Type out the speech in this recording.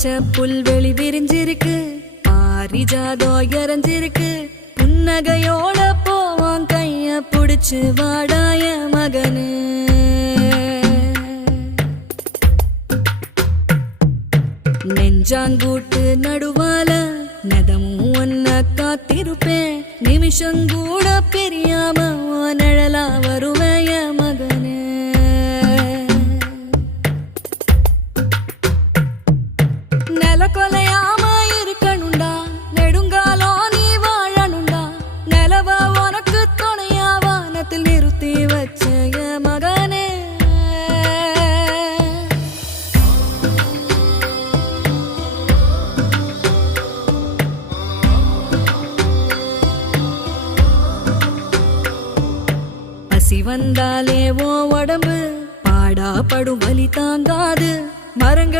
பச்சை புல்வெளி விரிஞ்சிருக்கு, பாரிஜாதோ இறஞ்சிருக்கு. புன்னகையோட போவான் கைய புடிச்சு வாடாய மகனு. நெஞ்சாங்கூட்டு நடுவால நதமும் ஒன்ன காத்திருப்பேன், நிமிஷங்கூட பிரியாம நிழலா வருவேய மகனே. கொலையாம இருக்கணுண்டா, நெடுங்காலோ நீ வாழணுண்டா. நிலவ உனக்கு துணையா வானத்தில் நிறுத்தி வச்ச மகனே. பசி வந்தாலே ஓ உடம்பு பாடா படும் வலி தாங்காது. மரங்கள்